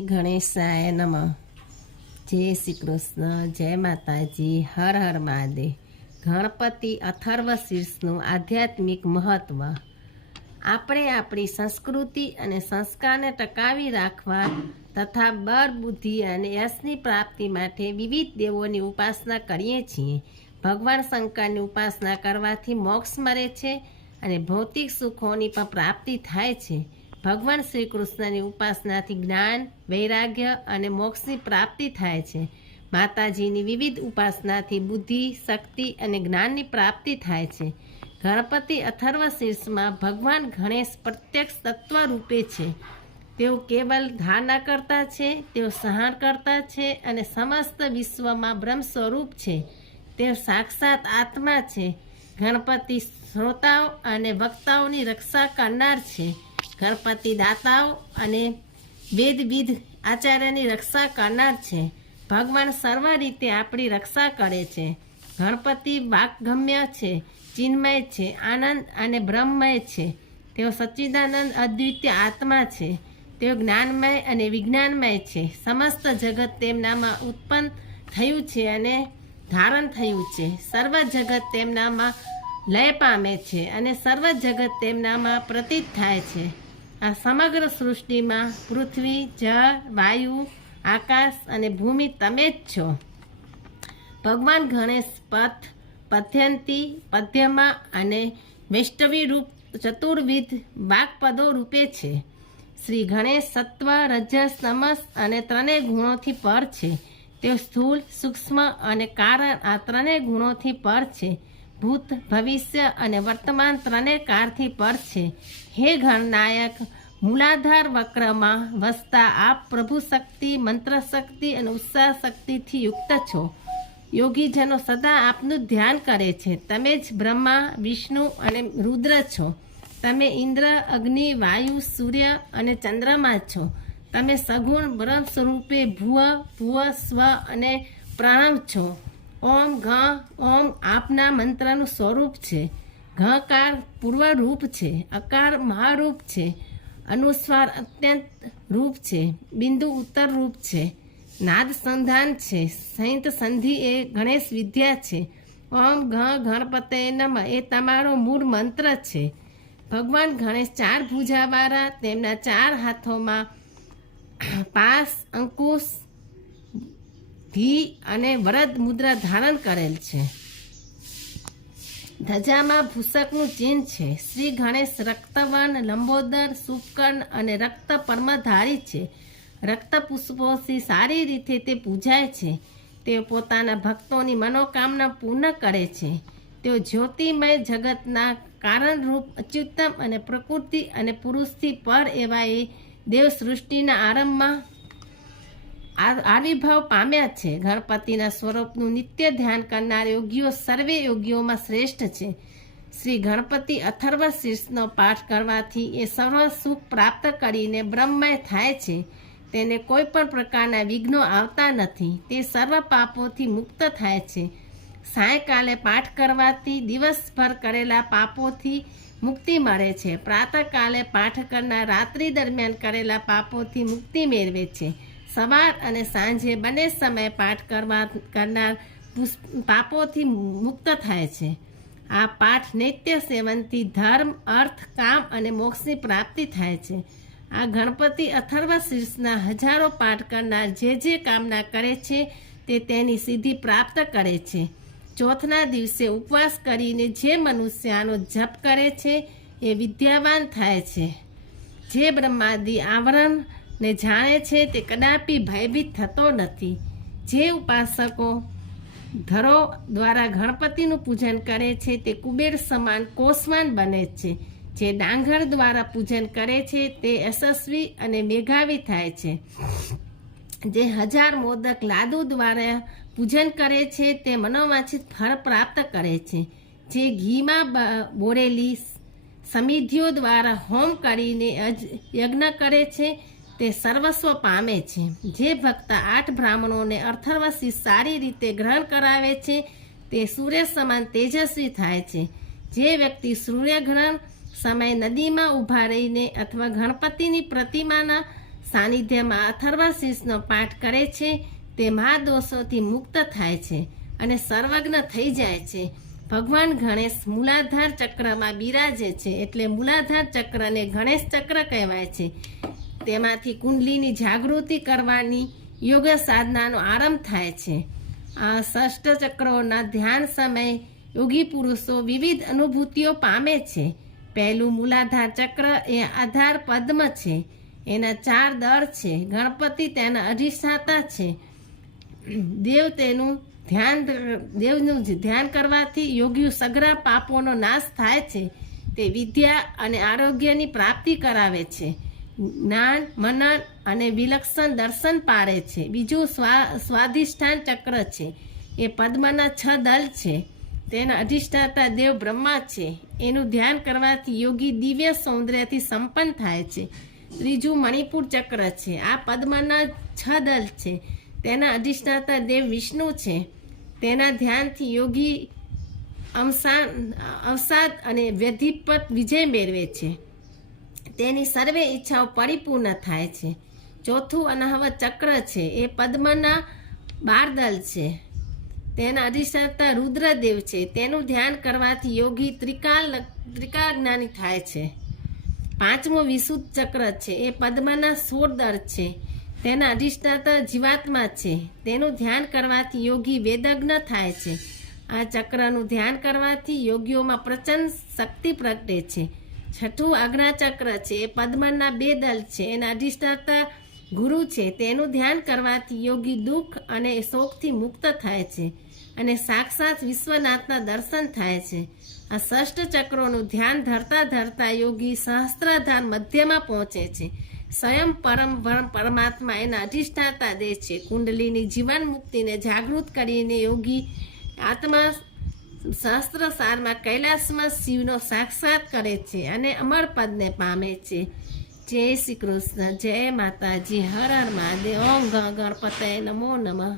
શ્રી ગણેશાય નમઃ. જય શ્રી કૃષ્ણ, જય માતાજી, હર હર મહાદેવ. ગણપતિ અથર્વ શીર્ષનું આધ્યાત્મિક મહત્વ. આપણે આપણી સંસ્કૃતિ અને સંસ્કારને ટકાવી રાખવા તથા બળ, બુદ્ધિ અને યશની પ્રાપ્તિ માટે વિવિધ દેવોની ઉપાસના કરીએ છીએ. ભગવાન શંકરની ઉપાસના કરવાથી મોક્ષ મળે છે અને ભૌતિક સુખોની પણ પ્રાપ્તિ થાય છે. ભગવાન શ્રી કૃષ્ણની ઉપાસનાથી જ્ઞાન, વૈરાગ્ય અને મોક્ષની પ્રાપ્તિ થાય છે. માતાજીની વિવિધ ઉપાસનાથી બુદ્ધિ, શક્તિ અને જ્ઞાનની પ્રાપ્તિ થાય છે. ગણપતિ અથર્વ શીર્ષમાં ભગવાન ગણેશ પ્રત્યક્ષ તત્વ રૂપે છે. તેઓ કેવલ ધારણા કરતા છે, તેઓ સહન કરતા છે અને સમસ્ત વિશ્વમાં બ્રહ્મ સ્વરૂપ છે. તેઓ સાક્ષાત આત્મા છે. ગણપતિ શ્રોતાઓ અને વક્તાઓની રક્ષા કરનાર છે. ગણપતિ દાતાઓ અને વેદવિદ આચાર્યની રક્ષા કરનાર છે. ભગવાન સર્વ રીતે આપણી રક્ષા કરે છે. ગણપતિ વાકગમ્ય છે, ચિન્મય છે, આનંદ અને બ્રહ્મમય છે. તેઓ સચ્ચિદાનંદ અદ્વિતીય આત્મા છે. તેઓ જ્ઞાનમય અને વિજ્ઞાનમય છે. સમસ્ત જગત તેમનામાં ઉત્પન્ન થયું છે અને ધારણ થયું છે. સર્વ જગત તેમનામાં લય પામે છે અને સર્વ જગત તેમનામાં પ્રતીત થાય છે. આ સમગ્ર સૃષ્ટિમાં પૃથ્વી, જળ, વાયુ, આકાશ અને ભૂમિ તમે જ છો. ભગવાન ગણેશ પથ, પદ્યંતી, પદ્યમાં અને વૈષ્ણવી રૂપ ચતુર્વિધ વાક્પદો રૂપે છે. શ્રી ગણેશ સત્વ, રજસ, તમસ અને ત્રણેય ગુણોથી પર છે. તેઓ સ્થૂળ, સૂક્ષ્મ અને કારણ આ ત્રણેય ગુણોથી પર છે. ભૂત, ભવિષ્ય અને વર્તમાન ત્રણેય કાળથી પર છે. હે ગણનાયક, મૂલાધાર વક્રમાં વસતા આપ પ્રભુ શક્તિ, મંત્ર શક્તિ અને ઉત્સાહ શક્તિથી યુક્ત છો. યોગીજનો સદા આપનું ધ્યાન કરે છે. તમે જ બ્રહ્મા, વિષ્ણુ અને રુદ્ર છો. તમે ઇન્દ્ર, અગ્નિ, વાયુ, સૂર્ય અને ચંદ્રમા છો. તમે સગુણ બ્રહ્મ સ્વરૂપે ભુવ, ભુવ, સ્વ અને પ્રણવ છો. ઓમ ઘ ઓમ આપના મંત્રનું સ્વરૂપ છે. ઘકાર પૂર્વરૂપ છે, અકાર મહારૂપ છે, અનુસ્વાર અત્યંત રૂપ છે, બિંદુ ઉત્તર રૂપ છે, નાદ સંધાન છે, સંહિત સંધિ એ ગણેશ વિદ્યા છે. ઓમ ગણપતે નમઃ એ તમારો મૂળ મંત્ર છે. ભગવાન ગણેશ 4 ભુજાવાળા, તેમના 4 હાથોમાં પાસ, અંકુશ, ઘી અને વરદ મુદ્રા ધારણ કરેલ છે. ધજામાં ભૂષકનું ચિહ્ન છે. શ્રી ગણેશ રક્તવર્ણ, લંબોદર, શુભકર્ણ અને રક્ત પરમધારી છે. રક્ત પુષ્પોથી સારી રીતે તે પૂજાય છે. તેઓ પોતાના ભક્તોની મનોકામના પૂર્ણ કરે છે. તેઓ જ્યોતિમય જગતના કારણરૂપ અચ્યુતમ અને પ્રકૃતિ અને પુરુષથી પર એવા એ દેવ સૃષ્ટિના આરંભમાં આવિર્ભાવ પામ્યા છે. ગણપતિના સ્વરૂપનું નિત્ય ધ્યાન કરનાર યોગીઓ સર્વે યોગીઓમાં શ્રેષ્ઠ છે. શ્રી ગણપતિ અથર્વ શીર્ષનો પાઠ કરવાથી એ સર્વ સુખ પ્રાપ્ત કરીને બ્રહ્મમય થાય છે. તેને કોઈ પણ પ્રકારના વિઘ્નો આવતા નથી. તે સર્વ પાપોથી મુક્ત થાય છે. સાયંકાલે પાઠ કરવાથી દિવસભર કરેલા પાપોથી મુક્તિ મળે છે. પ્રાતઃકાલે પાઠ કરનાર રાત્રિ દરમિયાન કરેલા પાપોથી મુક્તિ મેળવે છે. સવાર અને સાંજે બંને સમયે પાઠ કરનાર પાપોથી મુક્ત થાય છે. આ પાઠ નિત્ય સેવનથી ધર્મ, અર્થ, કામ અને મોક્ષની પ્રાપ્તિ થાય છે. આ ગણપતિ અથર્વ શીર્ષના હજારો પાઠ કરનાર જે કામના કરે છે તે તેની સિદ્ધિ પ્રાપ્ત કરે છે. ચોથના દિવસે ઉપવાસ કરીને જે મનુષ્ય આનો જપ કરે છે એ વિદ્યાવાન થાય છે. જે બ્રહ્માદિ આવરણને જાણે છે તે કદાપી ભયભીત થતો નથી. જે ઉપાસકો ધરો દ્વારા ગણપતિનું પૂજન કરે છે તે કુબેર સમાન કોષવાન બને છે. જે ડાંગર દ્વારા પૂજન કરે છે તે યશસ્વી અને મેઘાવી થાય છે. જે 1000 મોદક લાડુ દ્વારા પૂજન કરે છે તે મનોવાંછિત ફળ પ્રાપ્ત કરે છે. જે ઘીમાં બોરેલી સમિધિઓ દ્વારા હોમ કરીને યજ્ઞ કરે છે તે સર્વસ્વ પામે છે. જે ભક્ત 8 બ્રાહ્મણોને અથર્વશીર્ષ સારી રીતે ગ્રહણ કરાવે છે તે સૂર્ય સમાન તેજસ્વી થાય છે. જે વ્યક્તિ સૂર્યગ્રહણ સમયે નદીમાં ઊભા રહીને અથવા ગણપતિની પ્રતિમાના સાનિધ્યમાં અથર્વ શીર્ષનો પાઠ કરે છે તે મહાદોષોથી મુક્ત થાય છે અને સર્વજ્ઞ થઈ જાય છે. ભગવાન ગણેશ મૂલાધાર ચક્રમાં બિરાજે છે, એટલે મૂલાધાર ચક્રને ગણેશ ચક્ર કહેવાય છે. તેમાંથી કુંડલીની જાગૃતિ કરવાની યોગ સાધનાનો આરંભ થાય છે. આ ષષ્ઠ ચક્રોના ધ્યાન સમયે યોગી પુરુષો વિવિધ અનુભૂતિઓ પામે છે. પહેલું મૂલાધાર ચક્ર એ આધાર પદ્મ છે. એના 4 દળ છે. ગણપતિ તેના અધિષ્ઠાતા છે. દેવનું ધ્યાન કરવાથી યોગીઓ સઘળા પાપોનો નાશ થાય છે. તે વિદ્યા અને આરોગ્યની પ્રાપ્તિ કરાવે છે. જ્ઞાન, મનન અને વિલક્ષણ દર્શન પાડે છે. બીજું સ્વાધિષ્ઠાન ચક્ર છે. એ પદ્મના 6 દળ છે. તેના અધિષ્ઠાતા દેવ બ્રહ્મા છે. એનું ધ્યાન કરવાથી યોગી દિવ્ય સૌંદર્યથી સંપન્ન થાય છે. ત્રીજું મણિપુર ચક્ર છે. આ પદ્મના 6 દળ છે. તેના અધિષ્ઠાતા દેવ વિષ્ણુ છે. તેના ધ્યાનથી યોગી અવસાદ અને વ્યધિપત વિજય મેળવે છે. તેની સર્વે ઈચ્છાઓ પરિપૂર્ણ થાય છે. ચોથું અનાહત ચક્ર છે. એ પદ્મના 12 દળ છે. તેના અધિષ્ઠાતા રુદ્રદેવ છે. તેનું ધ્યાન કરવાથી યોગી ત્રિકાળ જ્ઞાની થાય છે. પાંચમું વિશુદ્ધ ચક્ર છે. એ પદ્મના 16 દળ છે. તેના અધિષ્ઠાતા જીવાત્મા છે. તેનું ધ્યાન કરવાથી યોગી વેદજ્ઞ થાય છે. આ ચક્રનું ધ્યાન કરવાથી યોગીઓમાં પ્રચંડ શક્તિ પ્રગટે છે. છઠ્ઠું આજ્ઞા ચક્ર છે. એ પદ્મના 2 દળ છે. એના અધિષ્ઠાતા ગુરુ છે. તેનું ધ્યાન કરવાથી યોગી દુઃખ અને શોકથી મુક્ત થાય છે અને સાક્ષાત વિશ્વનાથના દર્શન થાય છે. આ ષષ્ઠ ચક્રોનું ધ્યાન ધરતા યોગી સહસ્ત્રાધાર મધ્યમાં પહોંચે છે. સ્વયં પરમાત્મા એના અધિષ્ઠાતા દે છે. કુંડલીની જીવન મુક્તિને જાગૃત કરીને યોગી આત્મા સહસ્ત્રસારમાં કૈલાસમાં શિવનો સાક્ષાત કરે છે અને અમર પદને પામે છે. જય શ્રી કૃષ્ણ. જય માતાજી. હર હર મહાદેવ. ઓમ ગણપતય નમો નમઃ.